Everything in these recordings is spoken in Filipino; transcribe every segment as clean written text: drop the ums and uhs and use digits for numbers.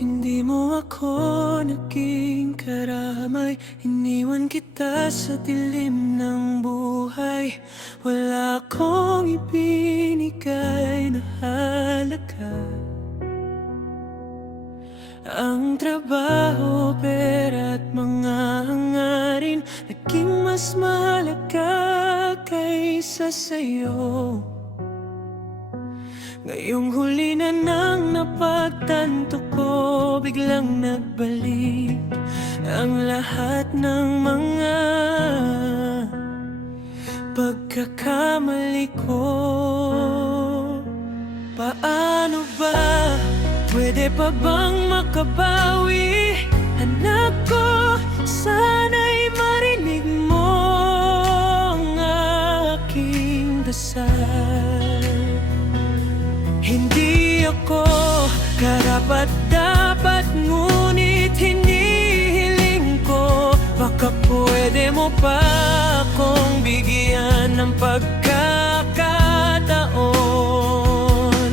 Hindi mo ako naging karamay. Iniwan kita sa dilim ng buhay. Wala akong ibinigay na halaga. Ang trabaho, pera at mga hangarin naging mas mahalaga kaysa sa'yo. Ngayong huli na nang napagtanto ko, biglang nagbalik ang lahat ng mga pagkakamali ko. Paano ba? Pwede pa bang makabawi? Anak ko, sana'y marinig mo ang aking dasal. Hindi ako karapat-dapat, ngunit hinihiling ko, baka pwede mo pa akong bigyan ng pagkakataon.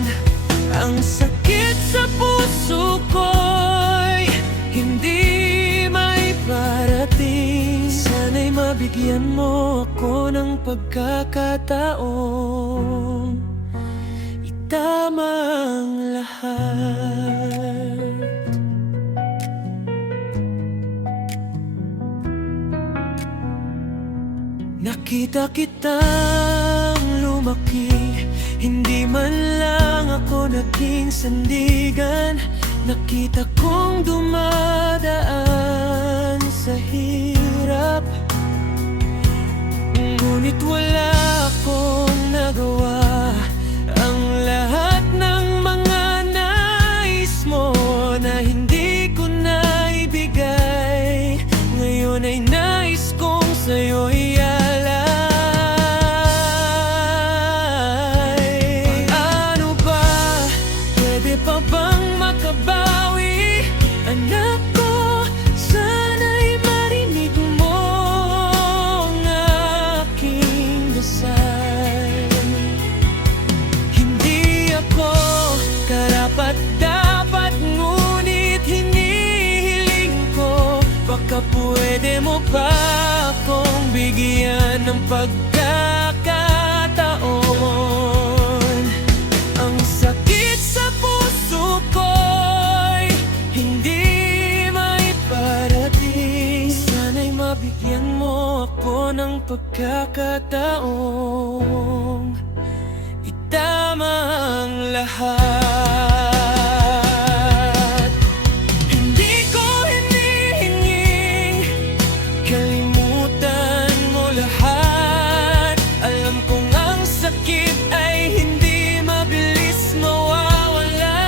Ang sakit sa puso ko'y hindi maiparating. Sana'y mabigyan mo ako ng pagkakataon. Tama ang lahat. Nakita kitang lumaki, hindi man lang ako naging sandigan. Nakita kong dumadaan sa hirap, ngunit wala akong nagawa. Ang lahat ng mga nais mo na hindi ko naibigay, ngayon ay nais kong sa'yo ialay. Ano ba? Pwede pa bang makabawi? Anak ko, sana'y marinig mo ang aking dasal. Karapat-dapat, ngunit hinihiling ko, baka pwede mo pa akong bigyan ng pagkakataon. Ang sakit sa puso ko'y hindi maiparating. Sana'y mabigyan mo ako ng pagkakataon. Itama ang lahat. Hindi ko hinihinging kalimutan mo lahat. Alam kong ang sakit ay hindi mabilis mawawala.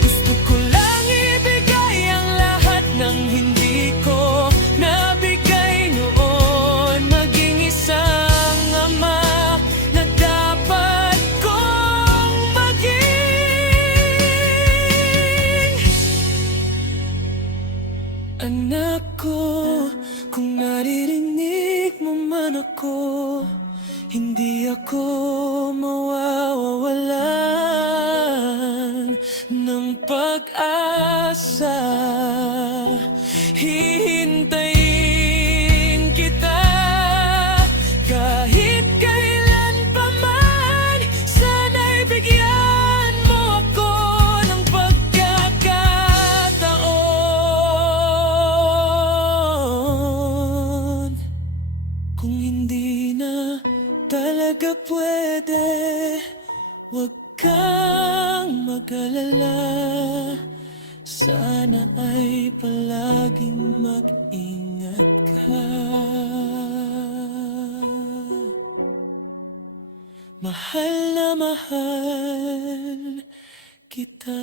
Gusto ko lang ibigay ang lahat ng hindi ko nabigay noon. Maging isang ama na dapat kong maging. Anak ko, kung naririnig mo man ako, hindi ako mawawalan ng pag-asa. Hihintayin kita kahit kailan pa man. Sana'y bigyan mo ako ng pagkakataon. Kung hindi na talaga pwede, huwag kang mag-alala. Sana ay palaging mag-ingat ka. Mahal na mahal kita.